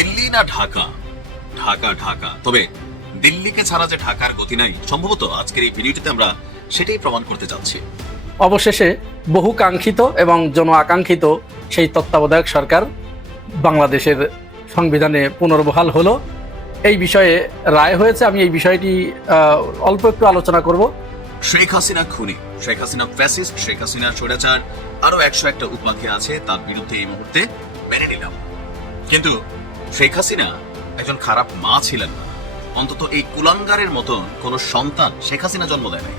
দিল্লি না ঢাকা? ঢাকা ঢাকা। তবে দিল্লিকে ছাড়া যে ঢাকার গতি নাই, সম্ভবত আজকের এই ভিডিওটিতে আমরা সেটাই প্রমাণ করতে যাচ্ছি। অবশেষে বহু কাঙ্ক্ষিত এবং জন আকাঙ্ক্ষিত সেই তত্ত্বাবধায়ক সরকার বাংলাদেশের সংবিধানে পুনর্বহাল হলো। এই বিষয়ে রায় হয়েছে। আমি এই বিষয়টি অল্প একটু আলোচনা করব। শেখ হাসিনা খুনি, শেখ হাসিনা ফ্যাসিস্ট, শেখ হাসিনা স্বৈরাচার, আরো 101টা উপাধি আছে, তার বিরুদ্ধে এই মুহূর্তে মেনে নিলাম। কিন্তু শেখ হাসিনা একজন খারাপ মা ছিলেন না। অন্তত এই কুলাঙ্গারের মতন কোন সন্তান শেখ হাসিনা জন্ম দেয় নাই।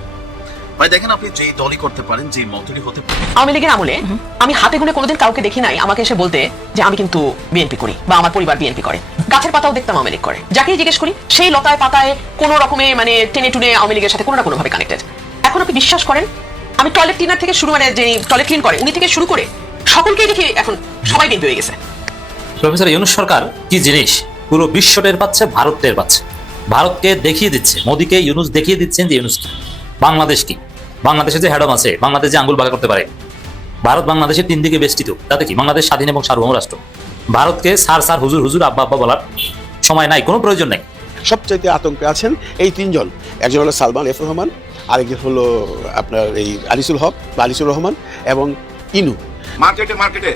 ভাই দেখেন, আপনি যেই দলই করতে পারেন, যেই মতই হতে পারেন। আওয়ামী লীগের আমলে আমি হাতে গুনে কোনোদিন কাউকে দেখি নাই আমাকে এসে বলতে যে আমি কিন্তু বিএনপি করি বা আমার পরিবার বিএনপি করে। গাছের পাতাও দেখতাম আওয়ামী লীগ করে, যাকেই জিজ্ঞেস করি সেই লতায় পাতায় কোনো রকমে মানে টেনে টুনে আওয়ামী লীগের সাথে কোনো না কোনো ভাবে কানেক্টেড। এখন আপনি বিশ্বাস করেন, আমি টয়লেট ক্লিনার থেকে শুরু, মানে যে টয়লেট ক্লিন করে উনি থেকে শুরু করে সকলকেই দেখি এখন সবাই বিএনপি হয়ে গেছে। প্রফেসর ইউনূস সরকার কি জিনিস পুরো বিশ্ব টের পাচ্ছে, ভারত টের পাচ্ছে। ভারতকে দেখিয়ে দিচ্ছে, মোদীকে ইউনূস দেখিয়ে দিচ্ছেন যে ইউনূস কি, বাংলাদেশ কি, বাংলাদেশে যে হ্যাডম আছে, বাংলাদেশ যে আঙ্গুল বাঁকা করতে পারে। ভারত বাংলাদেশের 3 দিকে বেষ্টিত, তাতে কি বাংলাদেশ স্বাধীন এবং সার্বভৌম রাষ্ট্র। ভারতকে স্যার স্যার হুজুর হুজুর আব্বা আব্বা বলার সময় নাই, কোনো প্রয়োজন নাই। সবচাইতে আতঙ্কে আছেন এই 3 জন। একজন হলো সালমান এফ রহমান, আরেকজন হলো আপনার এই আনিসুল হক বা আনিসুর রহমান এবং ইনু। মার্কেটে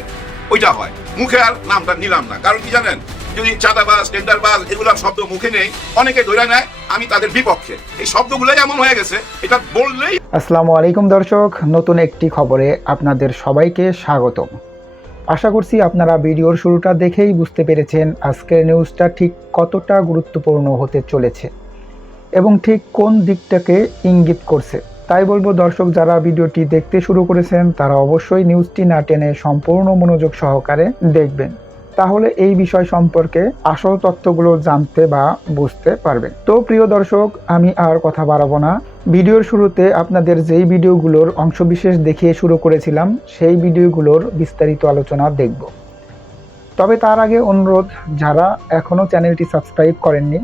ওইটা হয়, মুখে আর নামটা নিলাম না। কারণ কি জানেন, যদি চাঁদাবাজ টেন্ডারবাজ এগুলো শব্দ মুখে নেই, অনেকে ধরে নেয় আমি তাদের বিপক্ষে। এই শব্দগুলোই এমন হয়ে গেছে, এটা বললেই। আসসালামু আলাইকুম দর্শক, নতুন একটি খবরে আপনাদের সবাইকে স্বাগতম। আশা করছি আপনারা ভিডিওর শুরুটা দেখেই বুঝতে পেরেছেন আজকের নিউজটা ঠিক কতটা গুরুত্বপূর্ণ হতে চলেছে এবং ঠিক কোন দিকটাকে ইঙ্গিত করছে। তাই বলবো দর্শক, যারা ভিডিওটি দেখতে শুরু করেছেন তারা অবশ্যই নিউজটি না টেনে সম্পূর্ণ মনোযোগ সহকারে দেখবেন, তাহলে এই বিষয় সম্পর্কে আসল তথ্যগুলো জানতে বা বুঝতে পারবেন। তো প্রিয় দর্শক, আমি আর কথা বাড়াবো না। ভিডিওর শুরুতে আপনাদের যেই ভিডিওগুলোর অংশবিশেষ দেখিয়ে শুরু করেছিলাম সেই ভিডিওগুলোর বিস্তারিত আলোচনা দেখব। তবে তার আগে অনুরোধ, যারা এখনও চ্যানেলটি সাবস্ক্রাইব করেননি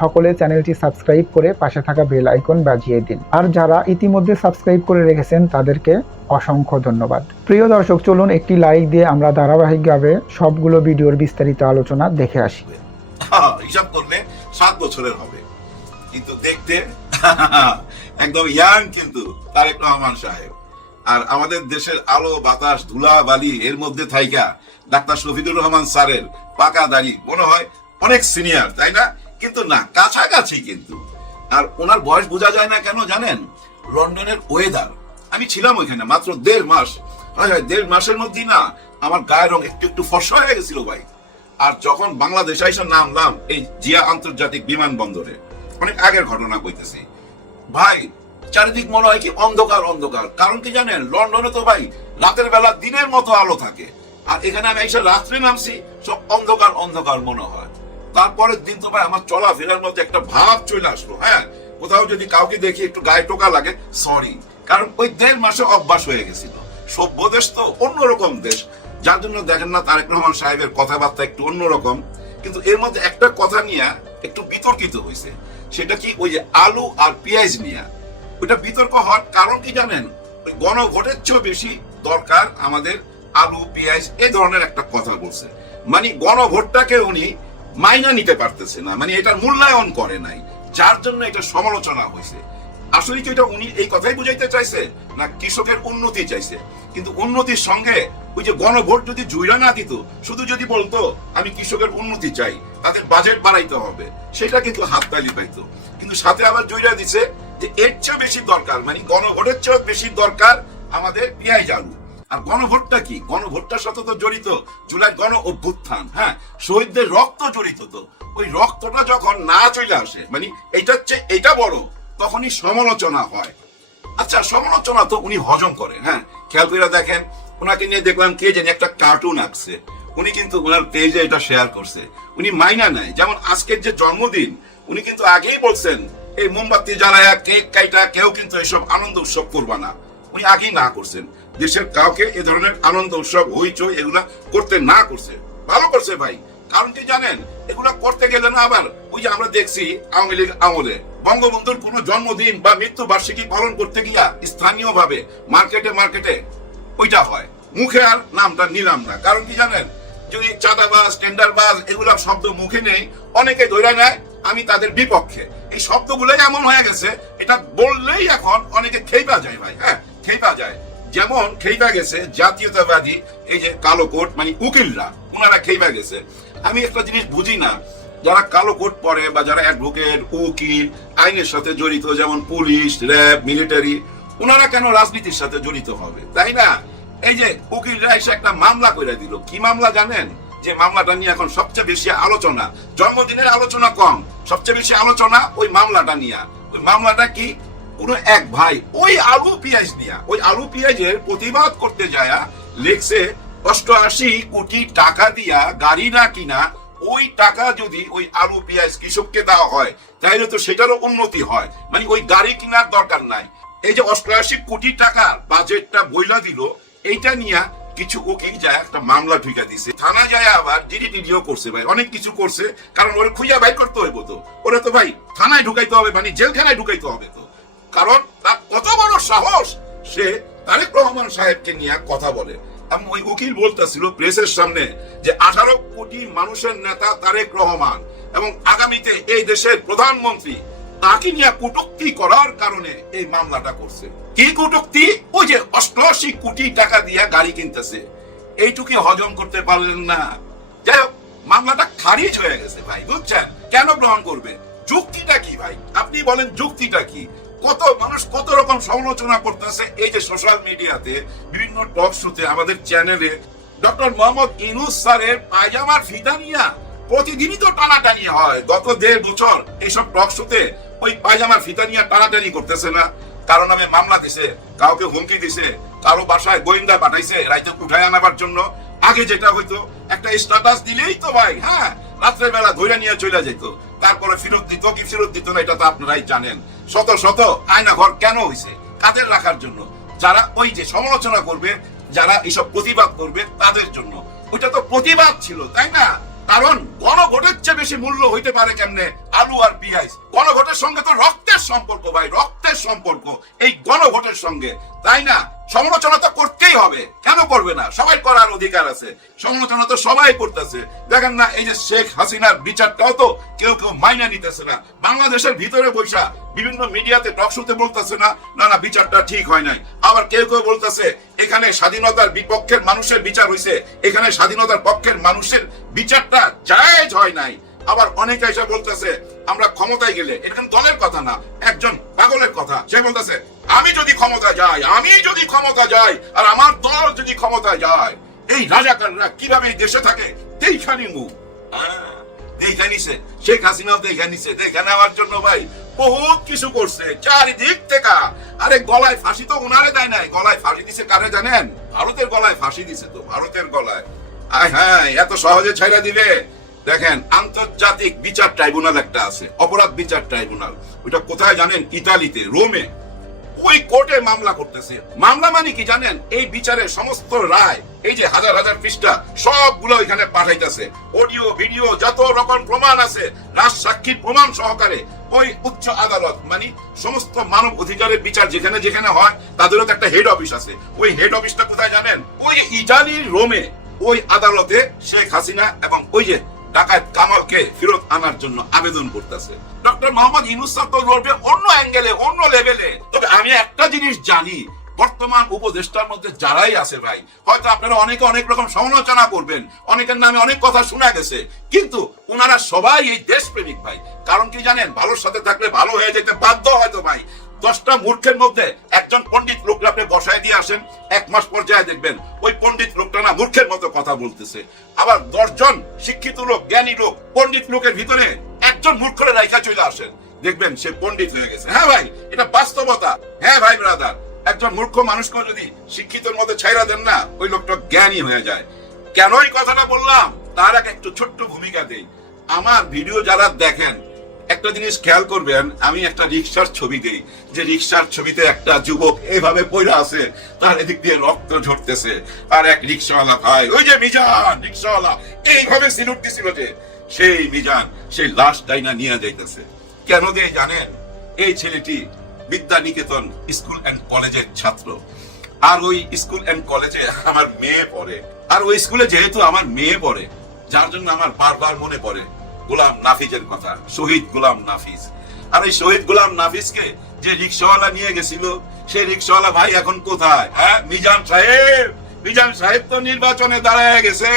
সকলে চ্যানেলটি সাবস্ক্রাইব করে পাশে থাকা বেল আইকন বাজিয়ে দিন। আর যারা ইতিমধ্যে সাবস্ক্রাইব করে রেখেছেন তাদেরকে অসংখ্য ধন্যবাদ। প্রিয় দর্শক, চলুন একটি লাইক দিয়ে আমরা ধারাবাহিকভাবে সবগুলো ভিডিওর বিস্তারিত আলোচনা দেখে আসি। হিসাব করলে 7 বছরের হবে, কিন্তু দেখতে একদম ইয়াং কিন্তু তারেক রহমান সাহেব। আর আমাদের দেশের আলো বাতাস ধুলা বালি এর মধ্যে থাইকা ডাক্তার শফিকুর রহমান স্যারের পাকা দাড়ি মনে হয় অনেক সিনিয়র, তাই না? কিন্তু না, কাছাকাছি কিন্তু। আর ওনার বয়স বোঝা যায় না কেন জানেন? লন্ডনের ওয়েদার, আমি ছিলাম ওইখানে মাত্র 1.5 মাস। 1.5 মাসের মধ্যেই না আমার গায়ের রং একটু একটু ফর্সা হয়ে গেছিল ভাই। আর যখন বাংলাদেশ আইসা নামলাম এই জিয়া আন্তর্জাতিক বিমানবন্দরে, অনেক আগের ঘটনা কইতেছি ভাই, চারিদিক মনে হয় কি অন্ধকার অন্ধকার। কারণ কি জানেন, লন্ডনে তো ভাই রাতের বেলা দিনের মতো আলো থাকে, আর এখানে আমি এসে রাত্রে নামছি, সব অন্ধকার অন্ধকার মনে হয়। তারপরের দিন তো ভাই আমার চলাফেরার মধ্যে একটা ভাব চলে আসলো। হ্যাঁ, কোথাও যদি কাউকে দেখি একটু গায়ে টোকা লাগে, সরি, কারণ ওই 1.5 মাসে অভ্যাস হয়ে গেছিল। সভ্য দেশ তো অন্যরকম দেশ, যার জন্য দেখেন না তারেক রহমান সাহেবের কথাবার্তা একটু অন্যরকম। কিন্তু এর মধ্যে একটা কথা নিয়ে একটু বিতর্কিত হয়েছে, সেটা কি ওই যে আলু আর পেঁয়াজ নিয়ে। ওইটা বিতর্ক হওয়ার কারণ কি জানেন? ওই গণভোটের চেয়েও বেশি দরকার আমাদের আলু পেঁয়াজ, এই ধরনের একটা কথা বলছে। মানে গণভোটটাকে উনি মাইনা নিতে পারতেছে না, মানে এটার মূল্যায়ন করে নাই, যার জন্য এটা সমালোচনা হয়েছে। আসলে কি এটা উনি এই কথাই বুঝাইতে চাইছে, না কৃষকের উন্নতি চাইছে? কিন্তু উন্নতির সঙ্গে ওই যে গণভোট যদি জুইরা না দিত, শুধু যদি বলতো আমি কৃষকের উন্নতি চাই, তাদের বাজেট বাড়াইতে হবে, সেটা কিন্তু হাততালি পাইতো। কিন্তু সাথে আবার জুইরা দিছে যে এর চেয়ে বেশি দরকার, মানে গণভোটের চেয়ে বেশি দরকার আমাদের পেঁয়াজ আলু। আর গণভোটটা কি? গণভোটটার সাথে তো জড়িত জুলাই গণ অভ্যুত্থান। হ্যাঁ, শহীদদের রক্ত জড়িত। তো ওই রক্তটা যখন না চলে আসে, মানে এইটা বড়, তখনই সমালোচনা হয়। আচ্ছা, সমালোচনা তো উনি হজম করেন। হ্যাঁ, খেয়াল করে দেখেন, ওনাকে নিয়ে দেখলাম কে জানি একটা কার্টুন আঁকছে, উনি কিন্তু ওনার পেজে এটা শেয়ার করছে। উনি মাইনা নেয়, যেমন আজকের যে জন্মদিন, উনি কিন্তু আগেই বলছেন এই মোমবাতি জ্বালায়া কেক কাইটা কেউ কিন্তু এইসব আনন্দ উৎসব করবা না। উনি আগেই না করছেন, দেশের কাউকে এ ধরনের আনন্দ উৎসব হইচই এগুলা করতে না করছে। ভালো করছে ভাই, কারণ কি জানেন, এগুলা করতে গেলে না আবার ওই যে আমরা দেখছি আওয়ামী লীগ আমলে বঙ্গবন্ধুর কোনো জন্মদিন বা মৃত্যু বার্ষিকী পালন করতে গিয়া স্থানীয় ভাবে মার্কেটে ওইটা হয়, মুখে আর নামটা নিলাম না। কারণ কি জানেন, যদি চাঁদাবাজ টেন্ডারবাজ এগুলা শব্দ মুখে নেই, অনেকে ধরে নেয় আমি তাদের বিপক্ষে। এই শব্দগুলোই এমন হয়ে গেছে, এটা বললেই এখন অনেকে খেইপা যায় ভাই। হ্যাঁ, খেইপা যায়। যেমন খেইপা গেছে জাতীয়তাবাদী এই যে কালো কোট মানে উকিলরা, ওনারা খেইপা গেছে। আমি একটা জিনিস বুঝি না, যারা কালো কোট পরে বা যারা অ্যাডভোকেট, উকিল, আইনের সাথে জড়িত, যেমন পুলিশ, র্যাব, মিলিটারি, ওনারা কেন রাজনীতির সাথে জড়িত হবে, তাই না? এই যে উকিলরা এসে একটা মামলা করে দিল, কি মামলা জানেন? যে মামলাটা নিয়ে এখন সবচেয়ে বেশি আলোচনা, জন্মদিনের আলোচনা কম, সবচেয়ে বেশি আলোচনা ওই মামলাটা নিয়ে। ওই মামলাটা কি? পুরো এক ভাই ওই আলু পেঁয়াজ দিয়া, ওই আলু পেঁয়াজের প্রতিবাদ করতে যায় লেখছে 88 কোটি টাকা দিয়া গাড়ি না কিনা, ওই টাকা যদি ওই আলু পেঁয়াজ কৃষককে দেওয়া হয় তাহলে তো সেটারও উন্নতি হয়, মানে ওই গাড়ি কেনার দরকার নাই। এই যে 88 কোটি টাকার বাজেটটা বইলা দিল, এইটা নিয়ে কিছু উকিল যায় একটা মামলা ঢুকা দিছে, থানা যায় আবার ডিডিটিও করছে ভাই, অনেক কিছু করছে, কারণ ওরে খুঁজা বাইর করতে হইব। তো ওরা তো ভাই থানায় ঢুকাইতে হবে, মানে জেলখানায় ঢুকাইতে হবে। তো কারণ তার কত বড় সাহস, সে তারেক রহমান সাহেবকে নিয়ে কথা বলে। এবং ওই উকিল বলতেছিল প্রেসের সামনে যে 18 কোটি মানুষের নেতা তারেক রহমান এবং আগামীতে এই দেশের প্রধানমন্ত্রী, তাকে নিয়ে কটূক্তি করার কারণে এই মামলাটা করছে। কি কটূক্তি? ওই যে 88 কোটি টাকা দিয়ে গাড়ি কিনতেছে, এইটুকু হজম করতে পারলেন না। যাই হোক, মামলাটা খারিজ হয়ে গেছে ভাই, বুঝছেন? কেন গ্রহণ করবে? যুক্তিটা কি ভাই? আপনি বলেন যুক্তিটা কি? কত মানুষ কত রকম সমালোচনা করতেছে এই যে সোশ্যাল মিডিয়াতে, বিভিন্ন টক শোতে, আমাদের চ্যানেলে। ডক্টর মোহাম্মদ ইউনূস স্যারের পায়জামার ফিতা নিয়া প্রতিদিনই তো টানাটানি হয়। গত 1.5 বছর এইসব টক শোতে ওই পায়জামার ফিতা নিয়ে টানাটানি করতেছে না? কারণ আমি মামলা দিছে, কাউকে হুমকি দিছে, কারো বাসায় গোয়েন্দা পাঠাইছে রাইতে উঠায় আনাবার জন্য। আগে যেটা হইতো একটা স্ট্যাটাস দিলেই তো ভাই, হ্যাঁ, রাত্রের বেলা ধরে নিয়ে চলে যেত, তারপরে ফেরত দিত কি ফেরত দিত না এটা তো আপনারাই জানেন। শত শত আয়না ঘর কেন হইছে? কাদের রাখার জন্য? যারা ওই যে সমালোচনা করবে, যারা এইসব প্রতিবাদ করবে তাদের জন্য। ওইটা তো প্রতিবাদ ছিল, তাই না? কারণ গণভোটের চেয়ে বেশি মূল্য হইতে পারে কেমনে আলু আর পেঁয়াজ? গণভোটের সঙ্গে তো রক্তের সম্পর্ক ভাই, রক্তের সম্পর্ক এই গণভোটের সঙ্গে, তাই না? সমালোচনা তো করতেই হবে, কেন করবে না? সবাই করার অধিকার আছে, সমালোচনা তো সবাই করতেছে। দেখেন না এই যে শেখ হাসিনার বিচারটাও তো কেউ কেউ মাইনা নিতেছে না। বাংলাদেশের ভিতরে বৈশা বিভিন্ন মিডিয়াতে টক শোতে বলতেছে না না বিচারটা ঠিক হয় নাই। আবার কেউ কেউ বলতেছে এখানে স্বাধীনতার বিপক্ষের মানুষের বিচার হইছে, এখানে স্বাধীনতার পক্ষের মানুষের বিচারটা জায়েজ হয় নাই। আবার অনেকে এসে বলতেছে আমরা ক্ষমতায় গেলে, এটা কিন্তু দলের কথা না, একজন পাগলের কথা। সে বলতেছে আমি যদি ক্ষমতা যাই আর আমার দল যদি ক্ষমতায় যায়, এই রাজাকাররা কিভাবে এই দেশে থাকে দেখে মুখ দেখে নিছে। শেখ হাসিনাও দেখে নিছে, দেখে নেওয়ার জন্য ভাই বহুত কিছু করছে চারিদিক থেকে। আরে গলায় ফাঁসি তো ওনারে দেয় নাই, গলায় ফাঁসি দিছে কারে জানেন? ভারতের গলায় ফাঁসি দিছে তো, ভারতের গলায়। হ্যাঁ, এত সহজে ছাইড়া দিবে? দেখেন আন্তর্জাতিক বিচার ট্রাইব্যুনাল একটা আছে, অপরাধ বিচার ট্রাইব্যুনাল। ওইটা কোথায় জানেন? ইতালিতে, রোমে। ওই কোর্টে মামলা করতেছে। মামলা মানে কি জানেন? এই বিচারের সমস্ত রায়, এই যে হাজার হাজার পৃষ্ঠা, সবগুলো এখানে পাঠাইতেছে। অডিও ভিডিও যত রকম প্রমাণ আছে, রাজ সাক্ষীর প্রমাণ সহকারে ওই উচ্চ আদালত, মানে সমস্ত মানব অধিকারের বিচার যেখানে যেখানে হয় তাদেরও তো একটা হেড অফিস আছে। ওই হেড অফিসটা কোথায় জানেন? ওই ইতালির রোমে। ওই আদালতে শেখ হাসিনা এবং ওই যে ডাকাত কামালকে ফেরত আনার জন্য আবেদন করতেছে। ডক্টর মোহাম্মদ ইউনূস স্যার তো লড়বে অন্য অ্যাঙ্গেলে, অন্য লেভেলে। তবে আমি একটা জিনিস জানি, বর্তমান উপদেষ্টার মধ্যে যারাই আছে ভাই, হয়তো আপনারা অনেকে অনেক রকম সমালোচনা করবেন, অনেকের নামে অনেক কথা শোনা গেছে, কিন্তু ওনারা সবাই এই দেশপ্রেমিক ভাই। কারণ কি জানেন? ভালোর সাথে থাকলে ভালো হয়ে যেতে বাধ্য হয়তো ভাই। 10টা মূর্খের মধ্যে একজন পণ্ডিত লোককে আপনি বসায় দিয়ে আসেন, 1 মাস পর্যায়ে দেখবেন ওই পণ্ডিত লোকটা না মূর্খের মতো কথা বলতেছে। আবার 10 জন শিক্ষিত লোক, জ্ঞানী লোক, পণ্ডিত লোকের ভিতরে একজন মূর্খরে রাইখা চলে আসেন, দেখবেন সে পণ্ডিত হয়ে গেছে। হ্যাঁ ভাই, এটা বাস্তবতা। হ্যাঁ ভাই ব্রাদার, একজন মূর্খ মানুষকে যদি শিক্ষিতর মধ্যে ছাইরা দেন না, ওই লোকটা জ্ঞানী হয়ে যায়। কেন এই কথাটা বললাম তার আগে একটু ছোট্ট ভূমিকা দেই। আমার ভিডিও যারা দেখেন একটা জিনিস খেয়াল করবেন, আমি একটা রিক্সার ছবি দেই, যে রিক্সার ছবিতে একটা যুবক এইভাবে পড়ে আছে, তার এদিক দিয়ে রক্ত ঝরতেছে, আর এক রিক্সাওয়ালা ভাই, ওই যে মিজান রিক্সাওয়ালা, এইভাবে সিলুট দিছিল যে সেই মিজান সেই লাশটাই না নিয়ে যাইতেছে। কেন দিয়ে জানেন? এই ছেলেটি বিদ্যা নিকেতন স্কুল অ্যান্ড কলেজের ছাত্র, আর ওই স্কুল অ্যান্ড কলেজে আমার মেয়ে পড়ে। আর ওই স্কুলে যেহেতু আমার মেয়ে পড়ে, যার জন্য আমার বারবার মনে পড়ে গোলাম নাফিজের কথা, শহীদ গোলাম নাফিজ। আর এই শহীদ গোলাম নাফিজকে যে রিক্সাওয়ালা নিয়ে গেছিল, সেই রিক্সাওয়ালা ভাই এখন কোথায়? হ্যাঁ, মিজান সাহেব তো নির্বাচনে দাঁড়ায় গেছে।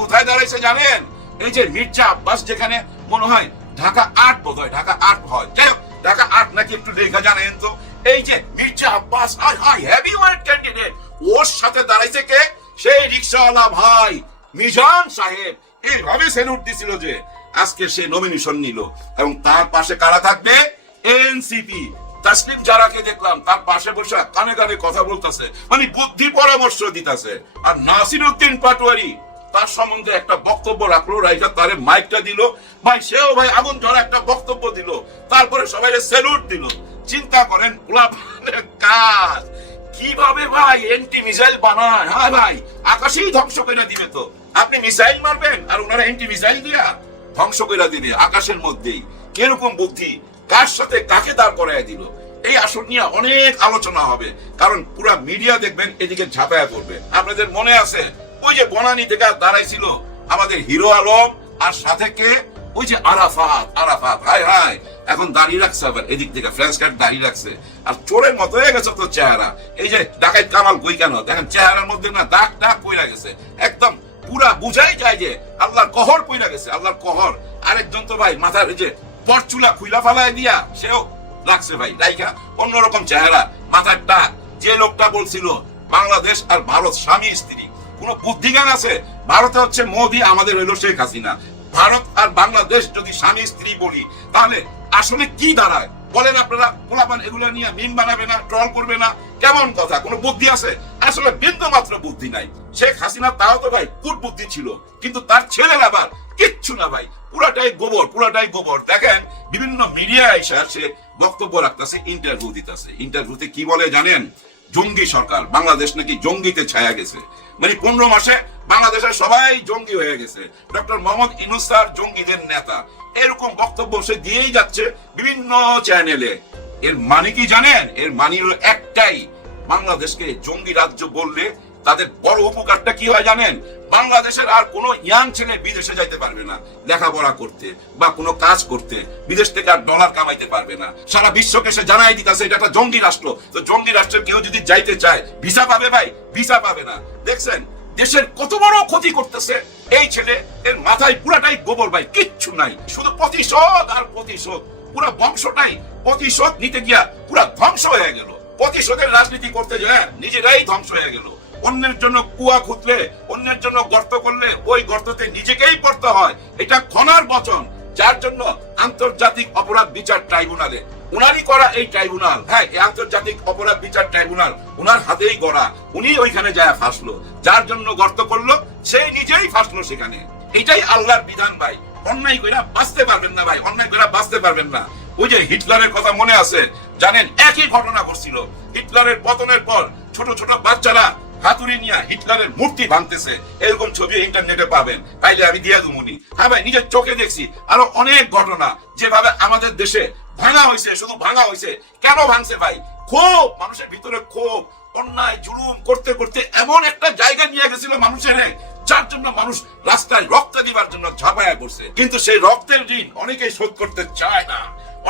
কোথায় দাঁড়াইছে জানেন? এই যে মির্জা আব্বাস, যেখানে মনে হয় ঢাকা 8 বোধহয়, ঢাকা 8 হয়, যাই হোক ঢাকা 8 নাকি একটু লেখা জানেন তো। এই যে মির্জা আব্বাস হেভিওয়েট ক্যান্ডিডেট, ওর সাথে দাঁড়াইছে কে? সেই রিক্সাওয়ালা ভাই মিজান সাহেব। এইভাবে সেলুট দিছিল যে আজকে সে নমিনেশন নিল। এবং তার পাশে কারা থাকবে? এনসিপি। তাসলিম জারাকে দেখলাম তার পাশে বসে কানে কানে কথা বলতেছে, মানে বুদ্ধি পরামর্শ দিতেছে। আর নাসিরউদ্দিন পাটোয়ারি তার সম্বন্ধে একটা বক্তব্য রাখলো, রাইখা তারে মাইকটা দিল, ভাই সেও ভাই আগুন ঝরা একটা বক্তব্য দিল, তারপরে সবাই স্যালুট দিল। চিন্তা করেন পোলাপানের কাজ কিভাবে ভাই এন্টি মিসাইল বানায়। হ্যাঁ ভাই, আকাশেই ধ্বংস করে দিবে। তো আপনি মিসাইল মারবেন আর ওনারা এন্টি মিসাইল দিয়া ধ্বংস করে দিবে আকাশের মধ্যেই। কিরকম বুদ্ধি, কার সাথে কাকে দাঁড় করায় দিল, এই আসন নিয়ে অনেক আলোচনা হবে। কারণ পুরা মিডিয়া দেখবেন এদিকে ঝাঁপায়া পড়বে। আপনাদের মনে আছে ওই যে বনানী থেকে দাঁড়াইছিল আমাদের হিরো আলম, আর সাথে কে? ওই যে আরাফাত হায় এখন দাঁড়িয়ে রাখছে, আবার এদিক থেকে ফ্রেঞ্চ কাট দাঁড়িয়ে রাখছে, আর চোরের মতো হয়ে গেছে তো চেহারা। এই যে ডাকাইত কামাল কই কেন দেখেন চেহারার মধ্যে না দাগ পইরা গেছে, একদম পুরা বুঝাই যায় যে আল্লাহর কহর পইরা গেছে, আল্লাহর কহর। আরেকজন তো ভাই মাথার এই যে পরচুলা খুইলা ফালায় দিয়া সেও লাগছে ভাই, রাইখা অন্যরকম চেহারা, মাথার টাক। যে লোকটা বলছিল বাংলাদেশ আর ভারত স্বামী স্ত্রী, কোন বুদ্ধিজ্ঞান আছে? ভারতে হচ্ছে মোদি, আমাদের হইলো শেখ হাসিনা। ভারত আর বাংলাদেশ যদি স্বামী স্ত্রী বলি, তাহলে আসলে কি দাঁড়ায় বলেন আপনারা? পোলাপান এগুলো নিয়ে মিম বানাবে না, ট্রল করবে না? কেমন কথা, কোনো বুদ্ধি আছে? আসলে বিন্দু মাত্র বুদ্ধি নাই। শেখ হাসিনা তাও তো ভাই কুট বুদ্ধি ছিল, কিন্তু তার ছেলের আবার কিচ্ছু না ভাই, পুরাটাই গোবর। দেখেন বিভিন্ন মিডিয়া এসে সে বক্তব্য রাখতেছে, ইন্টারভিউ দিতেছে। ইন্টারভিউতে কি বলে জানেন? জঙ্গি সরকার, বাংলাদেশ নাকি জঙ্গিতে ছায়া গেছে, মানে 15 মাসে বাংলাদেশের সবাই জঙ্গি হয়ে গেছে। ডক্টর মোহাম্মদ ইউনূস স্যার জঙ্গিদের নেতা, এরকম বক্তব্য সে দিয়েই যাচ্ছে বিভিন্ন চ্যানেলে। এর মানে কি জানেন? এর মানে হলো একটাই, বাংলাদেশকে জঙ্গি রাজ্য বললে তাদের বড় উপকারটা কি হয় জানেন? বাংলাদেশের আর কোনো ইয়াং ছেলে বিদেশে যাইতে পারবে না লেখাপড়া করতে বা কোনো কাজ করতে, বিদেশ থেকে আর ডলার কামাইতে পারবে না। সারা বিশ্বকে সে জানাই দিতেছে এটা একটা জঙ্গি রাষ্ট্র। তো জঙ্গি রাষ্ট্রের কেউ যদি যাইতে চায় ভিসা পাবে ভাই? ভিসা পাবে না। দেখছেন দেশের কত বড় ক্ষতি করতেছে এই ছেলে। এর মাথায় পুরাটাই গোবর ভাই, কিচ্ছু নাই, শুধু প্রতিশোধ আর প্রতিশোধ। পুরো বংশটাই প্রতিশোধ নিতে গিয়া পুরা ধ্বংস হয়ে গেল। প্রতিশোধের রাজনীতি করতে যায় নিজেরাই ধ্বংস হয়ে গেল। অন্যের জন্য কুয়া খুঁজলে, অন্যের জন্য গর্ত করলে ওই গর্ততে নিজেকেই পড়তে হয়। এটা খনার বচন, যার জন্য আন্তর্জাতিক অপরাধ বিচার ট্রাইব্যুনালে উনারই করা এই ট্রাইব্যুনাল, হ্যাঁ এই আন্তর্জাতিক অপরাধ বিচার ট্রাইব্যুনাল উনার হাতেই গড়া, উনি ওইখানে যায় ফাঁসলো। যার জন্য গর্ত করলো সেই নিজেই ফাঁসলো সেখানে। এটাই আল্লাহর বিধান ভাই। অন্যায় কইরা বাঁচতে পারবেন না ভাই, অন্যায় কইরা বাঁচতে পারবেন না। ওই যে হিটলারের কথা মনে আছে জানেন? একই ঘটনা ঘটছিল। হিটলারের পতনের পর ছোট ছোট বাচ্চারা হাতুড়ি নিয়ে হিটলারের মূর্তি ভাঙতেছে, এরকম ছবি ইন্টারনেটে পাবেন, তাইলে আমি দিয়া দুমুনি। হ্যাঁ ভাই, নিজের চোখে দেখছি আরো অনেক ঘটনা যেভাবে আমাদের দেশে ভাঙা হয়েছে, শুধু ভাঙা হয়েছে। কেন ভাঙছে ভাই? ক্ষোভ, মানুষের ভিতরে ক্ষোভ, অন্যায় জুলুম করতে করতে এমন একটা জায়গা নিয়ে গেছিল মানুষের, যার জন্য মানুষ রাস্তায় রক্ত দিবার জন্য ঝাঁপায়া পড়ছে। কিন্তু সেই রক্তের ঋণ অনেকেই শোধ করতে চায় না।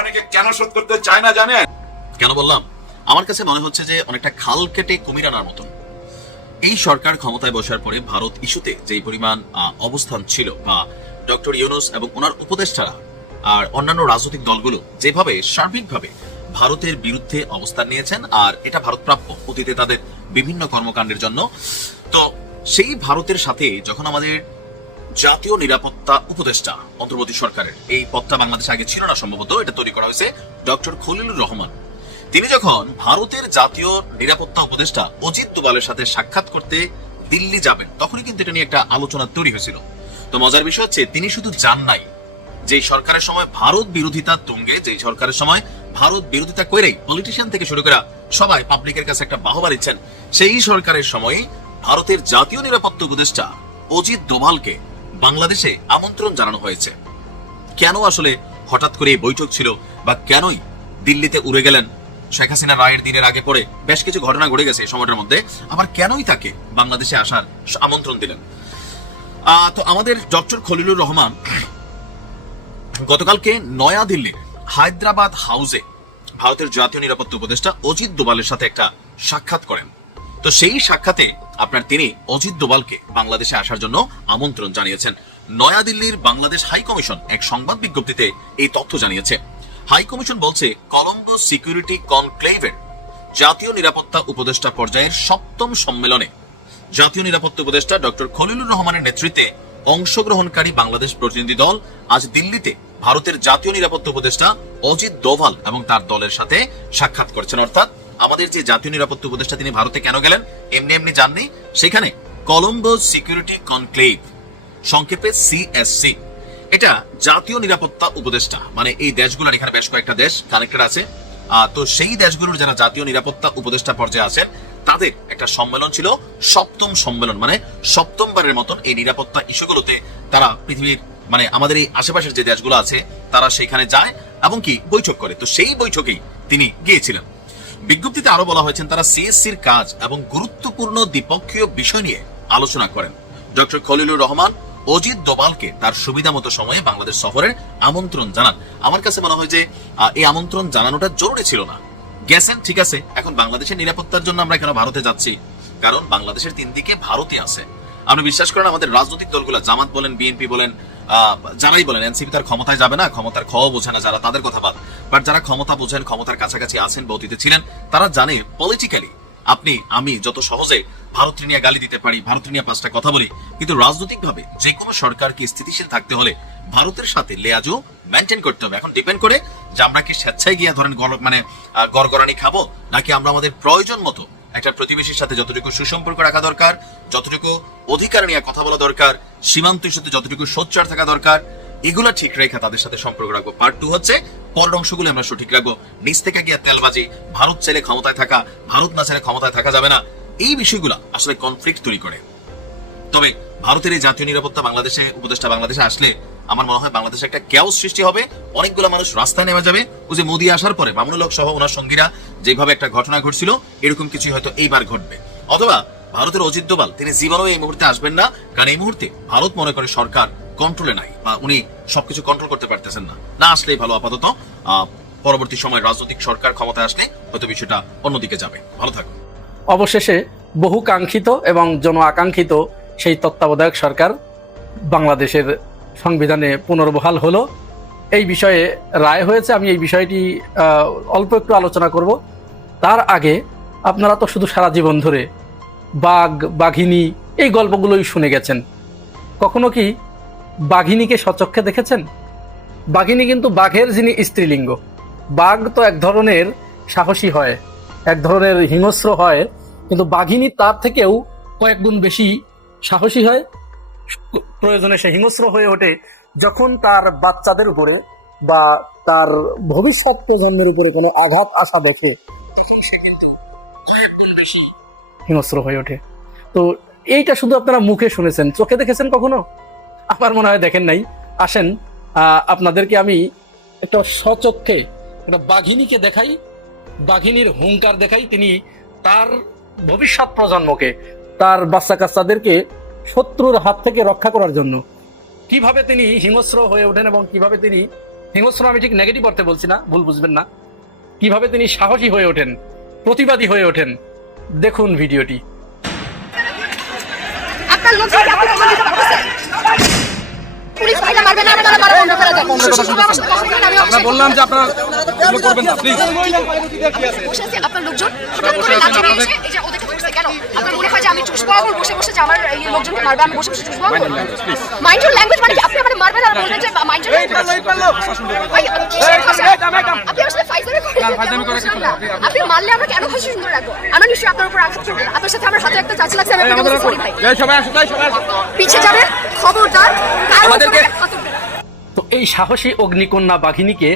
অনেকে কেন শোধ করতে চায় না জানেন? কেন বললাম? আমার কাছে মনে হচ্ছে যে অনেকটা খাল কেটে কুমির আনার মতন। এই সরকার ক্ষমতায় বসার পরে ভারত ইস্যুতে যে পরিমাণ অবস্থান ছিল, বা ডক্টর ইউনূস এবং ওনার উপদেষ্টারা আর অন্যান্য রাজনৈতিক দলগুলো যেভাবে সার্বিকভাবে ভারতের বিরুদ্ধে অবস্থান নিয়েছেন, আর এটা ভারত প্রাপ্য অতীতে তাদের বিভিন্ন কর্মকাণ্ডের জন্য। তো সেই ভারতের সাথে যখন আমাদের জাতীয় নিরাপত্তা উপদেষ্টা অন্তর্বর্তী সরকারের এই পদটা বাংলাদেশে আগে ছিল না, সম্ভবত এটা তৈরি করা হয়েছে ডক্টর খলিলুর রহমান, তিনি যখন ভারতের জাতীয় নিরাপত্তা উপদেষ্টা অজিত দোভালের সাথে সাক্ষাৎ করতে দিল্লি যাবেন, তখনই কিন্তু এটা নিয়ে একটা আলোচনা তৈরি হয়েছিল। তো মজার বিষয় হচ্ছে তিনি শুধু যান নাই, যে সরকারের সময় ভারত বিরোধিতা তুঙ্গে, যে সরকারের সময় ভারত বিরোধিতা করেই পলিটিশিয়ান থেকে শুরু করে সবাই পাবলিকের কাছে একটা বাহবা দিচ্ছেন, সেই সরকারের সময় ভারতের জাতীয় নিরাপত্তা উপদেষ্টা অজিত দোভালকে বাংলাদেশে আমন্ত্রণ জানানো হয়েছে। কেন আসলে হঠাৎ করে বৈঠক ছিল, বা কেনই দিল্লিতে উড়ে গেলেন শেখ হাসিনা রায়ের দিনের আগে পরে বেশ কিছু ঘটনা ঘটে গেছে এই সময়টার মধ্যে, আবার কেনই তাকে বাংলাদেশে আসার আমন্ত্রণ দিলেন? তো আমাদের ডক্টর খলিলুর রহমান গতকালকে নয়াদিল্লির হায়দ্রাবাদ হাউসে ভারতের জাতীয় নিরাপত্তা উপদেষ্টা অজিত দোভালের সাথে একটা সাক্ষাৎ করেন। তো সেই সাক্ষাতে আপনার তিনি অজিত দোভালকে বাংলাদেশে আসার জন্য আমন্ত্রণ জানিয়েছেন। নয়াদিল্লির বাংলাদেশ হাই কমিশন এক সংবাদ বিজ্ঞপ্তিতে এই তথ্য জানিয়েছে। হাই কমিশন বলছে, কলম্বো সিকিউরিটি কনক্লেভের জাতীয় নিরাপত্তা উপদেষ্টা পর্যায়ের 7ম সম্মেলনে জাতীয় নিরাপত্তা উপদেষ্টা ডক্টর খলিলুর রহমানের নেতৃত্বে অংশগ্রহণকারী বাংলাদেশ প্রতিনিধি দল আজ দিল্লিতে ভারতের জাতীয় নিরাপত্তা উপদেষ্টা অজিত দোভাল এবং তার দলের সাথে সাক্ষাৎ করেছেন। অর্থাৎ আমাদের যে জাতীয় নিরাপত্তা উপদেষ্টা তিনি ভারতে কেন গেলেন এমনি এমনি যাননি, সেখানে কলম্বো সিকিউরিটি কনক্লেভ, সংক্ষেপে সিএসসি, এটা জাতীয় নিরাপত্তা উপদেষ্টা, মানে এই দেশগুলোর, এখানে বেশ কয়েকটা দেশ কানেক্টেড আছে, তো সেই দেশগুলোর যারা জাতীয় নিরাপত্তা উপদেষ্টা পর্যায়ে আছেন তাদের একটা সম্মেলন ছিল, 7ম সম্মেলন, মানে 7মবারের মতন এই নিরাপত্তা ইস্যুগুলোতে তারা পৃথিবীর, মানে আমাদের এই আশেপাশের যে দেশগুলো আছে তারা সেখানে যায় এবং কি বৈঠক করে। তো সেই বৈঠকেই তিনি গিয়েছিলেন। বিজ্ঞপ্তিতে আরো বলা হয়েছে তারা সিএসসির কাজ এবং গুরুত্বপূর্ণ দ্বিপক্ষীয় বিষয় নিয়ে আলোচনা করেন। ডক্টর খলিলুর রহমান অজিত দোভালকে তার সুবিধা মতো সময়ে বাংলাদেশ সফরের আমন্ত্রণ জানান। আমার কাছে মনে হয় যে এই আমন্ত্রণ জানানোটা জরুরি ছিল না। গেছেন, ঠিক আছে, এখন বাংলাদেশের নিরাপত্তার জন্য আমরা কেন ভারতে যাচ্ছি? কারণ বাংলাদেশের 3 দিকে ভারতই আছে। আপনি বিশ্বাস করেন, আমাদের রাজনৈতিক দলগুলো, জামাত বলেন, বিএনপি বলেন, যারাই বলেন, এনসিপি তার ক্ষমতায় যাবে না, ক্ষমতার খ বোঝে না যারা, তাদের কথা বাদ, বাট যারা ক্ষমতা বোঝেন, ক্ষমতার কাছাকাছি আছেন বা অতীতে ছিলেন, তারা জানে পলিটিক্যালি আপনি আমি যত সহজে ভারত নিয়ে গালি দিতে পারি, ভারত নিয়ে 5টা কথা বলি, কিন্তু রাজনৈতিক ভাবে যে কোনো সরকারকে স্থিতিশীল থাকতে হলে ভারতের সাথে লেয়াজও মেনটেন করতে হবে। এখন ডিপেন্ড করে যে আমরা কি স্বেচ্ছায় গিয়ে ধরেন গড়গড়ানি খাবো, নাকি আমরা আমাদের প্রয়োজন মতো একটা প্রতিবেশীর সাথে যতটুকু সুসম্পর্ক রাখা দরকার, যতটুকু অধিকার নিয়ে কথা বলা দরকার, সীমান্ত ইস্যুতে যতটুকু সোচ্চার থাকা দরকার, এগুলা ঠিক রেখে তাদের সাথে সম্পর্ক রাখবো। পার্ট 2 হচ্ছে পরের অংশগুলো আমরা সঠিক রাখবো। নিচ থেকে গিয়ে তেলবাজি, ভারত চাইলে ক্ষমতায় থাকা, ভারত না চাইলে ক্ষমতায় থাকা যাবে না, এই বিষয়গুলো আসলে কনফ্লিক্ট তৈরি করে। তবে ভারতের এই জাতীয় নিরাপত্তা বাংলাদেশে উপদেষ্টা বাংলাদেশে আসলে আমার মনে হয় বাংলাদেশে একটা ক্যাওস সৃষ্টি হবে, অনেকগুলো মানুষ রাস্তায় নেমে যাবে। ওই যে মোদি আসার পরে মামুনুল হক সহ ওনার সঙ্গীরা যেভাবে একটা ঘটনা ঘটছিল, এরকম কিছু হয়তো এইবার ঘটবে। অথবা ভারতের অজিত দোভাল তিনি জীবনেও এই মুহূর্তে আসবেন না, কারণ এই মুহূর্তে ভারত মনে করে সরকার কন্ট্রোলে নাই বা উনি সবকিছু কন্ট্রোল করতে পারতেছেন না। না আসলেই ভালো, আপাতত পরবর্তী সময় রাজনৈতিক সরকার ক্ষমতায় আসলে হয়তো বিষয়টা অন্যদিকে যাবে। ভালো থাকুন। অবশেষে বহু কাঙ্ক্ষিত এবং জন আকাঙ্ক্ষিত সেই তত্ত্বাবধায়ক সরকার বাংলাদেশের সংবিধানে পুনর্বহাল হলো। এই বিষয়ে রায় হয়েছে, আমি এই বিষয়টি অল্প একটু আলোচনা করব। তার আগে আপনারা তো শুধু সারা জীবন ধরে বাঘ, বাঘিনী এই গল্পগুলোই শুনে গেছেন। কখনো কি বাঘিনীকে সচক্ষে দেখেছেন? বাঘিনী কিন্তু বাঘের যিনি স্ত্রীলিঙ্গ। বাঘ তো এক ধরনের সাহসী হয়, এক ধরনের হিংস্র হয়, কিন্তু বাঘিনী তার থেকেও কয়েক গুণ বেশি সাহসী হয়। প্রয়োজনে সে হিংস্র হয়ে ওঠে যখন তার বাচ্চাদের উপরে বা তার ভবিষ্যৎ প্রজন্মের উপরে কোনো আঘাত আসা দেখে, হিংস্র হয়ে ওঠে। তো এইটা শুধু আপনারা মুখে শুনেছেন, চোখে দেখেছেন কখনো? আমার মনে হয় দেখেন নাই। আসেন আপনাদেরকে আমি একটা স্বচক্ষে একটা বাঘিনীকে দেখাই, বাঘিনীর হুঙ্কার দেখাই। তিনি তার ভবিষ্যৎ প্রজন্মকে, তার বাচ্চা কাচ্চাদেরকে শত্রুর হাত থেকে রক্ষা করার জন্য কিভাবে তিনি হিংস্র হয়ে ওঠেন এবং কিভাবে তিনি হিংস্র, আমি ঠিক নেগেটিভ অর্থে বলছি না, ভুল বুঝবেন না, কিভাবে তিনি সাহসী হয়ে ওঠেন, প্রতিবাদী হয়ে ওঠেন। দেখুন ভিডিওটি। বললাম যে আপনারা করবেন না, প্লিজ। আপনার লোকজন হঠাৎ করে লাঠি নিয়ে এসে এই যে ওদেরকে বসে কেন? আপনার মনে হয় যে আমি চুষ বরাবর বসে বসে যে আমার এই লোকজনকে মারবে, আমি বসে বসে চুষ বরাবর? মাইন্ড ইউর ল্যাঙ্গুয়েজ মানে কি? আপনি আমাকে মারবেন আর বলবেন যে মাইন্ড ইউর ল্যাঙ্গুয়েজ? আপনি আসলে ফাইজলামি করেন। আপনি মারলে আমরা কেন হাসি সুন্দর রাখবো? আমরা নিশ্চয়ই আপনার উপর আঘাত করবো। আপনার সাথে আমার হাতে একটা চাচি লাগছে, আমি আপনাকে বলতে সরি ভাই। পিছিয়ে যাবেন, খবরদার। আমাদেরকে তো এই সাহসী অগ্নিকন্যা বাঘিনীকে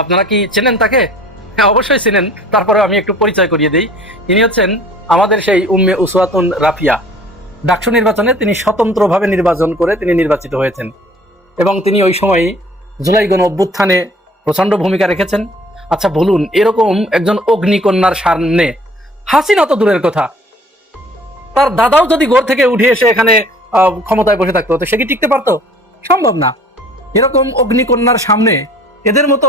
আপনারা কি চেনেন? তাকে হ্যাঁ অবশ্যই চেনেন, তারপরে আমি একটু পরিচয় করিয়ে দিই। তিনি হচ্ছেন আমাদের সেই উম্মে উসওয়াতুন রাফিয়া। ডাকসু নির্বাচনে তিনি স্বতন্ত্রভাবে নির্বাচন করে তিনি নির্বাচিত হয়েছেন এবং তিনি ওই সময় জুলাই গণ অভ্যুত্থানে প্রচণ্ড ভূমিকা রেখেছেন। আচ্ছা বলুন, এরকম একজন অগ্নিকন্যার সামনে হাসিনা তো দূরের কথা, তার দাদাও যদি ঘর থেকে উঠে এসে এখানে ক্ষমতায় বসে থাকতো, তো সে কি টিকতে পারতো? সম্ভব না। এরকম অগ্নিকন্যার সামনে, এদের মতো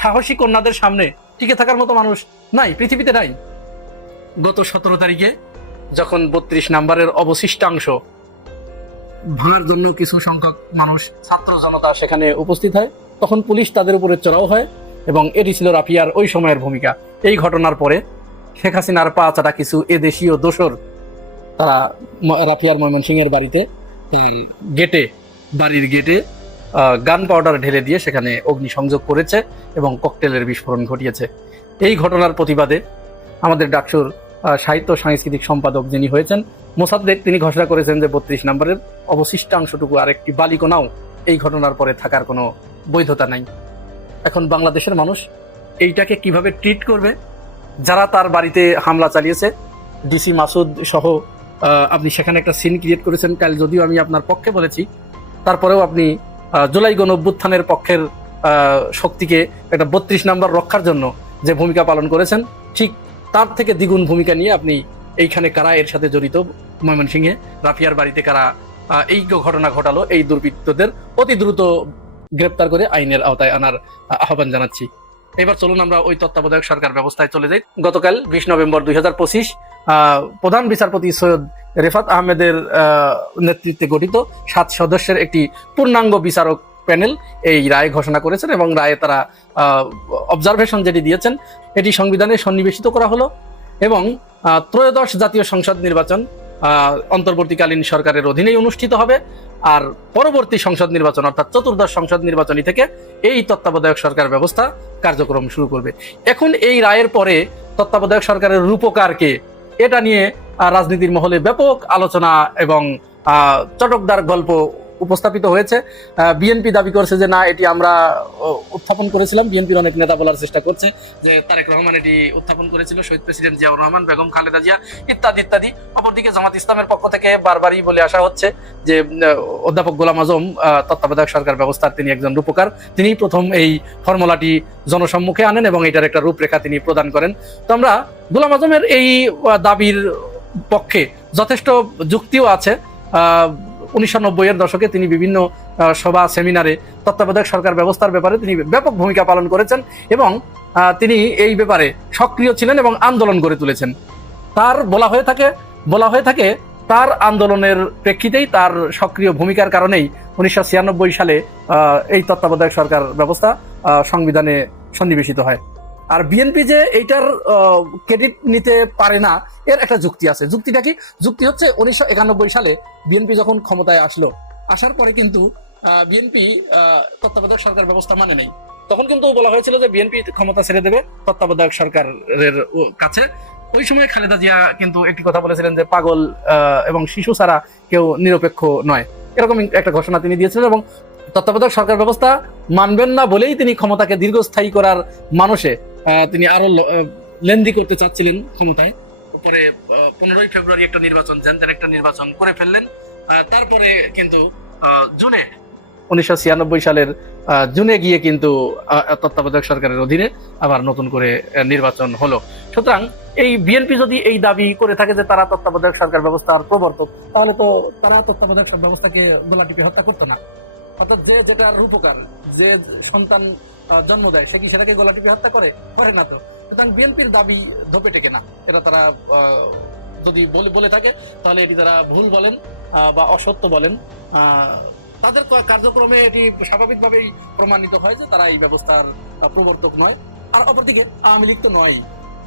সাহসী কন্যাদের সামনে টিকে থাকার মতো মানুষ নাই, পৃথিবীতে নাই। গত 17 তারিখে যখন 32 নম্বরের অবশিষ্টাংশ ভাঙার জন্য কিছু সংখ্যক মানুষ, ছাত্র জনতা সেখানে উপস্থিত হয়, তখন পুলিশ তাদের উপরে চড়াও হয় এবং এটি ছিল রাফিয়ার ওই সময়ের ভূমিকা। এই ঘটনার পরে শেখ হাসিনার পা চাটা কিছু এদেশীয় দোসর তারা রাফিয়ার ময়মনসিংহের বাড়িতে বাড়ির গেটে গান পাউডার ঢেলে দিয়ে সেখানে অগ্নিসংযোগ করেছে এবং ককটেলের বিস্ফোরণ ঘটিয়েছে। এই ঘটনার প্রতিবাদে আমাদের ডাকসুর সাহিত্য সাংস্কৃতিক সম্পাদক যিনি হয়েছেন মোসাদ্দেক, তিনি ঘোষণা করেছেন যে 32 নম্বরের অবশিষ্টাংশটুকু আরেকটি বালিকণাও এই ঘটনার পরে থাকার কোনো বৈধতা নাই। এখন বাংলাদেশের মানুষ এইটাকে কিভাবে ট্রিট করবে? যারা তার বাড়িতে হামলা চালিয়েছে, ডিসি মাসুদ সহ আপনি সেখানে একটা সিন ক্রিয়েট করেছেন। কাল যদিও আমি আপনার পক্ষে বলেছি, তারপরেও আপনি জুলাই গণ অভ্যুত্থানের পক্ষের শক্তিকে একটা 32 নম্বর রক্ষার জন্য যে ভূমিকা পালন করেছেন, ঠিক তার থেকে দ্বিগুণ ভূমিকা নিয়ে আপনি এইখানে কারা এর সাথে জড়িত, ময়মনসিংহে রাফিয়ার বাড়িতে কারা এই ঘটনা ঘটালো, এই দুর্বৃত্তদের অতি দ্রুত গ্রেপ্তার করে আইনের আওতায় আনার আহ্বান জানাচ্ছি। এবার চলুন আমরা ওই তত্ত্বাবধায়ক সরকার ব্যবস্থায় চলে যাই। গতকাল 20 নভেম্বর 2025 প্রধান বিচারপতি সৈয়দ রেফাত আহমেদের নেতৃত্বে গঠিত 7 সদস্যের একটি পূর্ণাঙ্গ বিচারক প্যানেল এই রায় ঘোষণা করেছেন এবং রায়ে তারা অবজারভেশন যেটি দিয়েছেন এটি সংবিধানে সন্নিবেশিত করা হলো এবং ত্রয়োদশ জাতীয় সংসদ নির্বাচন অন্তর্বর্তীকালীন সরকারের অধীনেই অনুষ্ঠিত হবে, আর পরবর্তী সংসদ নির্বাচন অর্থাৎ চতুর্দশ সংসদ নির্বাচনী থেকে এই তত্ত্বাবধায়ক সরকার ব্যবস্থা কার্যক্রম শুরু করবে। এখন এই রায়ের পরে তত্ত্বাবধায়ক সরকারের রূপকারকে, এটা নিয়ে রাজনীতির মহলে ব্যাপক আলোচনা এবং চটকদার গল্প উপস্থাপিত হয়েছে। বিএনপি দাবি করছে যে না, এটি আমরা উত্থাপন করেছিলাম। বিএনপির অনেক নেতা বলার চেষ্টা করছে যে তারেক রহমান এটি উত্থাপন করেছিল, শহীদ প্রেসিডেন্ট জিয়াউর রহমান, বেগম খালেদা জিয়া ইত্যাদি ইত্যাদি। অপরদিকে জামাত ইসলামের পক্ষ থেকে বারবারই বলে আসা হচ্ছে যে অধ্যাপক গোলাম আজম তত্ত্বাবধায়ক সরকার ব্যবস্থার তিনি একজন রূপকার, তিনি প্রথম এই ফর্মুলাটি জনসম্মুখে আনেন এবং এটার একটা রূপরেখা তিনি প্রদান করেন। তো আমরা গোলাম আজমের এই দাবির পক্ষে যথেষ্ট যুক্তিও আছে। 1990-এর দশকে তিনি বিভিন্ন সভা সেমিনারে তত্ত্বাবধায়ক সরকার ব্যবস্থার ব্যাপারে তিনি ব্যাপক ভূমিকা পালন করেছেন এবং তিনি এই ব্যাপারে সক্রিয় ছিলেন এবং আন্দোলন গড়ে তুলেছেন। তার বলা হয়ে থাকে তার আন্দোলনের প্রেক্ষিতেই, তার সক্রিয় ভূমিকার কারণেই 1996 সালে এই তত্ত্বাবধায়ক সরকার ব্যবস্থা সংবিধানে সন্নিবেশিত হয়। আর বিএনপি যে এইটার ক্রেডিট নিতে পারে না, এর একটা যুক্তি আছে। যুক্তিটা কি? যুক্তি হচ্ছে 1991 সালে বিএনপি যখন ক্ষমতায় আসার পরে কিন্তু বিএনপি তত্ত্বাবধায়ক সরকার ব্যবস্থা মানে নেই। তখন কিন্তু বলা হয়েছিল যে বিএনপি ক্ষমতা ছেড়ে দেবে তত্ত্বাবধায়ক সরকারের কাছে। ওই সময় খালেদা জিয়া কিন্তু একটি কথা বলেছিলেন যে পাগল এবং শিশু ছাড়া কেউ নিরপেক্ষ নয়, এরকম একটা ঘোষণা তিনি দিয়েছিলেন এবং তত্ত্বাবধায়ক সরকার ব্যবস্থা মানবেন না বলেই তিনি ক্ষমতাকে দীর্ঘস্থায়ী করার মানুষে তিনি আরো লেন্দি করতে চাচ্ছিলেন ক্ষমতায়। পরে 15 ফেব্রুয়ারি একটা নির্বাচন, জানতেন একটা নির্বাচন করে ফেললেন। তারপরে কিন্তু জুনে 1996 সালের জুনে গিয়ে কিন্তু তত্ত্বাবধায়ক সরকারের অধীনে আবার নতুন করে নির্বাচন হলো। সুতরাং এই বিএনপি যদি এই দাবি করে থাকে যে তারা তত্ত্বাবধায়ক সরকার ব্যবস্থার প্রবর্তক, তাহলে তো তারা তত্ত্বাবধায়ক ব্যবস্থাকে গলা টিপে হত্যা করতো না। অর্থাৎ যে যেটা রূপকার, যে সন্তান জন্ম দেয়, সে কি সেটাকে গলা টিপে হত্যা করে না তো। সুতরাং বিএনপির দাবি ধোপে টেকে না। এটা তারা যদি বলে থাকে তাহলে এটি তারা ভুল বলেন বা অসত্য বলেন। তাদের কার্যক্রমে এটি স্বাভাবিকভাবেই প্রমাণিত হয় যে তারা এই ব্যবস্থার প্রবর্তক নয়। আর অপরদিকে আওয়ামী লীগ তো নয়,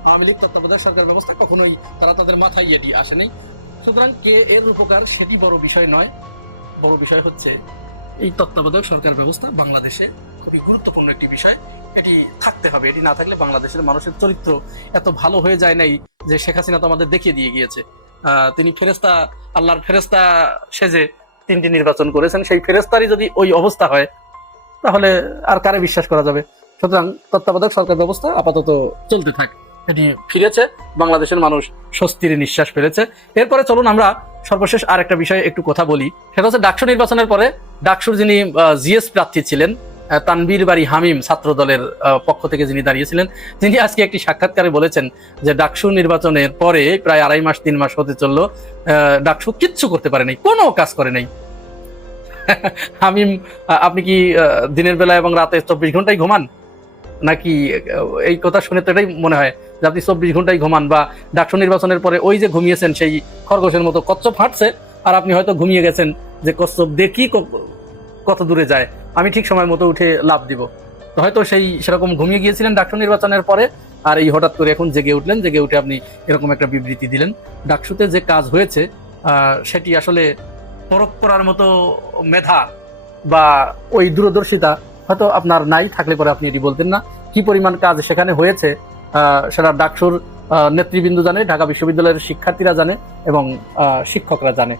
আওয়ামী লীগ তত্ত্বাবধায়ক সরকার ব্যবস্থা কখনোই তাদের মাথায় এটি আসেনি। সুতরাং কে এর উপকার সেটি বড় বিষয় নয়, বড় বিষয় হচ্ছে এই তত্ত্বাবধায়ক সরকার ব্যবস্থা বাংলাদেশে খুবই গুরুত্বপূর্ণ একটি বিষয়। এটি থাকতে হবে, এটি না থাকলে বাংলাদেশের মানুষের চরিত্র এত ভালো হয়ে যায় নাই যে শেখ হাসিনা তো আমাদের দেখিয়ে দিয়ে গিয়েছে। তিনি ফেরেস্তা, আল্লাহর ফেরেস্তা সেজে 3টি নির্বাচন করেছেন। সেই ফেরেস্তারই যদি ওই অবস্থা হয় তাহলে আর কারে বিশ্বাস করা যাবে? সুতরাং তত্ত্বাবধায়ক সরকার ব্যবস্থা আপাতত চলতে থাক, এটি ফিরেছে, বাংলাদেশের মানুষ স্বস্তির নিঃশ্বাস ফেলেছে। এরপরে চলুন আমরা সর্বশেষ আর একটা বিষয়ে একটু কথা বলি। সেটা হচ্ছে ডাকসু নির্বাচনের পরে ডাকসুর যিনি জিএস প্রার্থী ছিলেন তানভীর বাড়ি হামিম ছাত্র দলের পক্ষ থেকে যিনি দাঁড়িয়েছিলেন, তিনি আজকে একটি সাক্ষাৎকারে বলেছেন যে ডাকসু নির্বাচনের পরে প্রায় 2.5 মাস 3 মাস হতে চললো, ডাকসু কিচ্ছু করতে পারে নাই, কোনো কাজ করে নাই। হামিম, আপনি কি দিনের বেলা এবং রাতে 24 ঘন্টায় ঘুমান নাকি? এই কথা শুনে তো এটাই মনে হয় যে আপনি 24 ঘন্টায় ঘুমান, বা ডাকসু নির্বাচনের পরে ওই যে ঘুমিয়েছেন সেই খরগোশের মতো কচ্ছপ হাঁটছে, আর আপনি হয়তো ঘুমিয়ে গেছেন যে কচ্ছপ দেখি কত দূরে যায়, আমি ঠিক সময় মতো উঠে লাভ দিব। তো হয়তো সেরকম ঘুমিয়ে গিয়েছিলেন ডাকসু নির্বাচনের পরে, আর এই হঠাৎ করে এখন জেগে উঠলেন, জেগে উঠে আপনি এরকম একটা বিবৃতি দিলেন। ডাকসুতে যে কাজ হয়েছে সেটি আসলে পরখ করার মতো মেধা বা ওই দূরদর্শিতা হয়তো আপনার নাই, থাকলে পরে আপনি এটি বলতেন না। কি পরিমাণ কাজ সেখানে হয়েছে সেটা ডাকসুর নেতৃবৃন্দ জানে, ঢাকা বিশ্ববিদ্যালয়ের শিক্ষার্থীরা জানে এবং শিক্ষকরা জানে,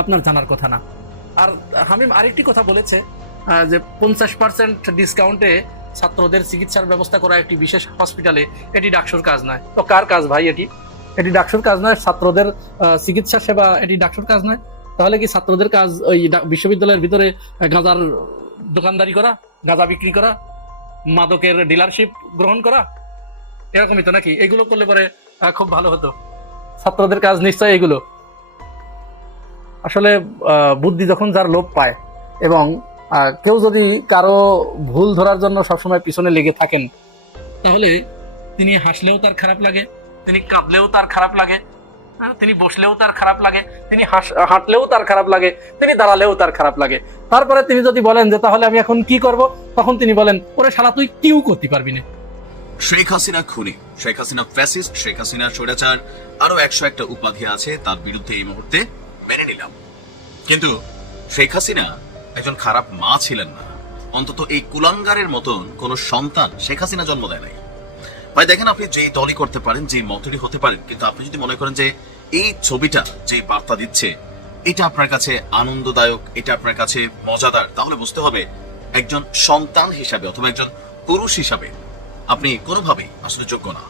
আপনার জানার কথা না। আর হামিম আরেকটি কথা বলেছে যে 50% ডিসকাউন্টে ছাত্রদের চিকিৎসার ব্যবস্থা করা একটি বিশেষ হসপিটালে, এটি ডাকসুর কাজ নয়। তো কার কাজ ভাই? এটি ডাকসুর কাজ নয়। ছাত্রদের চিকিৎসা সেবা এটি ডাকসুর কাজ নয়। তাহলে কি ছাত্রদের কাজ ওই বিশ্ববিদ্যালয়ের ভিতরে গাঁজার দোকানদারি করা, গাঁজা বিক্রি করা, মাদকের ডিলারশিপ গ্রহণ করা, এরকমই তো নাকি? এগুলো করলে পরে খুব ভালো হতো। ছাত্রদের কাজ নিশ্চয় এগুলো। আসলে বুদ্ধি যখন যার লোপ পায়, এবং কেউ যদি কারো ভুল ধরার জন্য সবসময় পিছনে লেগে থাকেন, তাহলে তিনি হাসলেও তার খারাপ লাগে, তিনি কাঁদলেও তার খারাপ লাগে, তিনি বসলেও তার খারাপ লাগে, তিনি হাঁটলেও তার খারাপ লাগে, তিনি দাঁড়ালেও তার খারাপ লাগে। তারপরে তিনি যদি বলেন যে তাহলে আমি এখন কি করব, তখন তিনি বলেন ওরে শালা তুই কিউ করতে পারবি না। শেখ হাসিনা খুনি, শেখ হাসিনা ফ্যাসিস্ট, শেখ হাসিনা স্বৈরাচার, আরো 101টা উপাধি আছে, তার বিরুদ্ধে এই মুহূর্তে মেনে নিলাম। কিন্তু শেখ হাসিনা একজন খারাপ মা ছিলেন না, অন্তত এই কুলাঙ্গারের মতন কোন সন্তান শেখ হাসিনা জন্ম দেয় নাই। ভাই দেখেন, আপনি যেই দলই করতে পারেন, যেই মতেরই হতে পারেন, কিন্তু আপনি যদি মনে করেন যে এই ছবিটা যে বার্তা দিচ্ছে এটা আপনার কাছে আনন্দদায়ক, এটা আপনার কাছে মজাদার, তাহলে বুঝতে হবে একজন সন্তান হিসাবে অথবা একজন পুরুষ হিসাবে আপনি কোনোভাবেই আসলে যোগ্য না।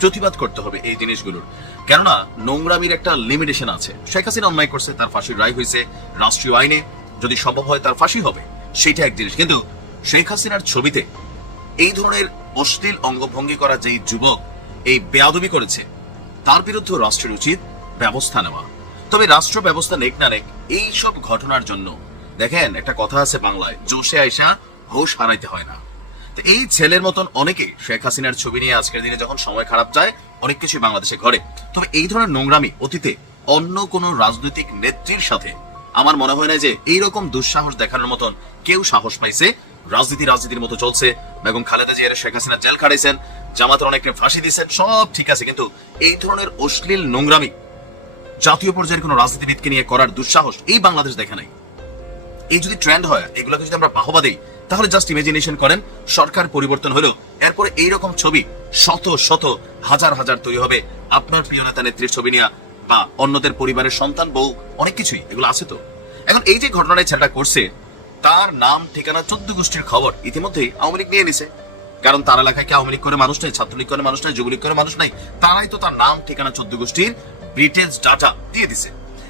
প্রতিবাদ করতে হবে এই জিনিসগুলোর, কেননা নোংরামির একটা লিমিটেশন আছে। শেখ হাসিনা অন্যায় করছে, তার ফাঁসির রায় হয়েছে, রাষ্ট্রীয় আইনে যদি সম্ভব হয় তার ফাঁসি হবে, সেটা এক জিনিস। কিন্তু শেখ হাসিনার ছবিতে এই ধরনের অশ্লীল অঙ্গভঙ্গি করা যেই যুবক এই বেয়াদবি করেছে, তার বিরুদ্ধে রাষ্ট্রের উচিত ব্যবস্থা নেওয়া। তবে রাষ্ট্র ব্যবস্থা নেক না নেক, এইসব ঘটনার জন্য দেখেন একটা কথা আছে বাংলায়, জোশে আইসা হোশ হারাইতে হয় না। তো এই ছেলের মতন অনেকেই শেখ হাসিনার ছবি নিয়ে আজকের দিনে যখন সময় খারাপ যায়, অনেক কিছু বাংলাদেশে ঘটে। তবে এই ধরনের নোংরামি অতীতে অন্য কোন রাজনৈতিক নেত্রীর সাথে আমার মনে হয় না যে এইরকম দুঃসাহস দেখানোর মতন কেউ সাহস পাইছে। রাজনীতির মতো চলছে, বেগম খালেদা জিয়ার শেখ হাসিনা জেল খাটাইছেন, জামাতের অনেককে ফাঁসি দিয়েছেন, সব ঠিক আছে, কিন্তু এই ধরনের অশ্লীল নোংরামি জাতীয় পর্যায়ের কোন রাজনীতিবিদকে নিয়ে করার দুঃসাহস এই বাংলাদেশ দেখে নাই। এই যদি ট্রেন্ড হয়, এগুলোকে যদি আমরা বাহবা দিই, তাহলে জাস্ট ইমাজিনেশন করেন সরকার পরিবর্তন হলো, এরপরে এইরকম ছবি শত শত হাজার হাজার তৈরি হবে আপনার প্রিয় নেতা নেত্রীর ছবি নিয়ে, বা অন্যদের পরিবারের সন্তান, বউ, অনেক কিছুই এগুলো আছে। তো এখন এই যে ঘটনাটা ছেলেটা করছে, তার নাম ঠিকানা 14 গোষ্ঠীর খবর ইতিমধ্যেই আওয়ামী লীগ নিয়ে নিছে, কারণ তার এলাকায় কি আওয়ামী লীগ করে মানুষ নাই, ছাত্রলীগ করে মানুষ নাই, যুবলীগ করে মানুষ নাই, তারাই তো তার নাম ঠিকানা 14 গোষ্ঠীর ডিটেইলস ডাটা দিয়ে দিছে।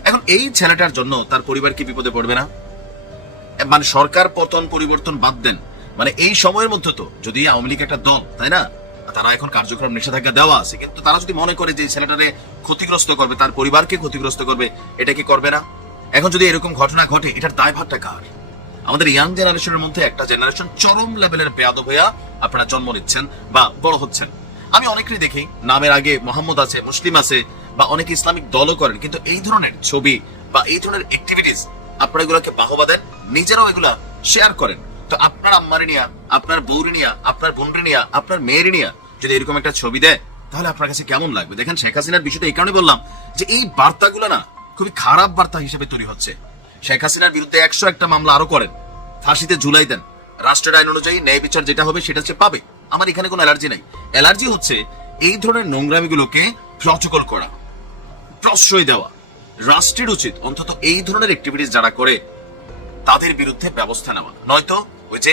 এখন এই ছেলেটার জন্য তার পরিবার কি বিপদে পড়বে না? মানে সরকার পতন পরিবর্তন বাদ দেন, মানে এই সময়ের মধ্যে তো যদি আওয়ামী লীগ একটা দল, তাই না, তারা এখন কার্যক্রম নিষেধাজ্ঞা দেওয়া আছে, কিন্তু তারা যদি মনে করে যে ছেলেটারে ক্ষতিগ্রস্ত করবে, তার পরিবারকে ক্ষতিগ্রস্ত করবে, এটা কি করবে না? এখন যদি এরকম ঘটনা ঘটে, এটার দায়ভারটা কার? আমাদের ইয়াং জেনারেশনের মধ্যে একটা জেনারেশন চরম লেভেলের বেয়াদব হইয়া আপনারা জন্ম নিচ্ছেন বা বড় হচ্ছেন। আমি অনেকেরই দেখি নামের আগে মোহাম্মদ আছে, মুসলিম আছে, বা অনেকে ইসলামিক দলও করেন, কিন্তু এই ধরনের ছবি বা এই ধরনের অ্যাক্টিভিটিস আপনারা এগুলোকে বাহবা দেন, নিজেরাও এগুলা শেয়ার করেন। তো আপনার আম্মারে নিয়া, আপনার বউরে নিয়া, আপনার বোনরে নিয়া, আপনার মেয়েরে নিয়া যদি এরকম একটা ছবি দেয়, তাহলে আপনার কাছে কেমন লাগবে? দেখেন, শেখ হাসিনার বিষয়টা এই কারণে বললাম যে এই বার্তাগুলো না খুবই খারাপ বার্তা হিসেবে তৈরি হচ্ছে। শেখ হাসিনার বিরুদ্ধে 101টা মামলা আরো করেন, ফাঁসিতে ঝুলাই দেন, রাষ্ট্রের আইন অনুযায়ী ন্যায় বিচার যেটা হবে সেটা সে পাবে। আমার এখানে কোনো অ্যালার্জি নাই। অ্যালার্জি হচ্ছে এই ধরনের নোংরামিগুলোকে প্রটোকল করা, প্রশ্রয় দেওয়া। রাষ্ট্রের উচিত অন্তত এই ধরনের অ্যাক্টিভিটিস যারা করে তাদের বিরুদ্ধে ব্যবস্থা নেওয়া, নয়তো ওই যে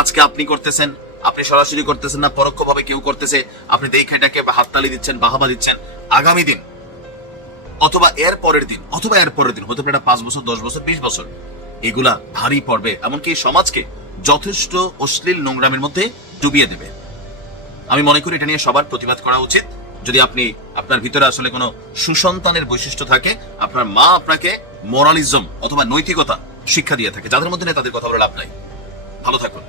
আজকে আপনি করতেছেন, আপনি সরাসরি করতেছেন না, পরোক্ষভাবে কেউ করতেছে, আপনি দেখে এটাকে হাততালি দিচ্ছেন, বাহাবা দিচ্ছেন, আগামী দিন অথবা এর পরের দিন অথবা এর পরের দিন হতে পারে 5 বছর, 10 বছর, 20 বছর, এগুলা ভারী পড়বে, এমনকি সমাজকে যথেষ্ট অশ্লীল নোংরামের মধ্যে ডুবিয়ে দেবে। আমি মনে করি এটা নিয়ে সবার প্রতিবাদ করা উচিত। যদি আপনি আপনার ভিতরে আসলে কোনো সুসন্তানের বৈশিষ্ট্য থাকে, আপনার মা আপনাকে মোরালিজম অথবা নৈতিকতা শিক্ষা দিয়ে থাকে, যাদের মধ্যে নেই তাদের কথা বলে লাভ নাই। ভালো থাকুন।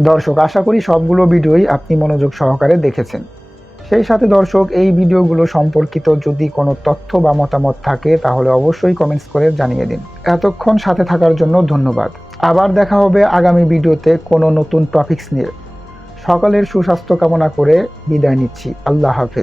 দর্শক, আশা করি সবগুলো ভিডিওই আপনি মনোযোগ সহকারে দেখেছেন। সেই সাথে দর্শক, এই ভিডিওগুলো সম্পর্কিত যদি কোনো তথ্য বা মতামত থাকে তাহলে অবশ্যই কমেন্টস করে জানিয়ে দিন। এতক্ষণ সাথে থাকার জন্য ধন্যবাদ। আবার দেখা হবে আগামী ভিডিওতে কোনো নতুন টপিকস নিয়ে। সকলের সুস্বাস্থ্য কামনা করে বিদায় নিচ্ছি। আল্লাহ হাফেজ।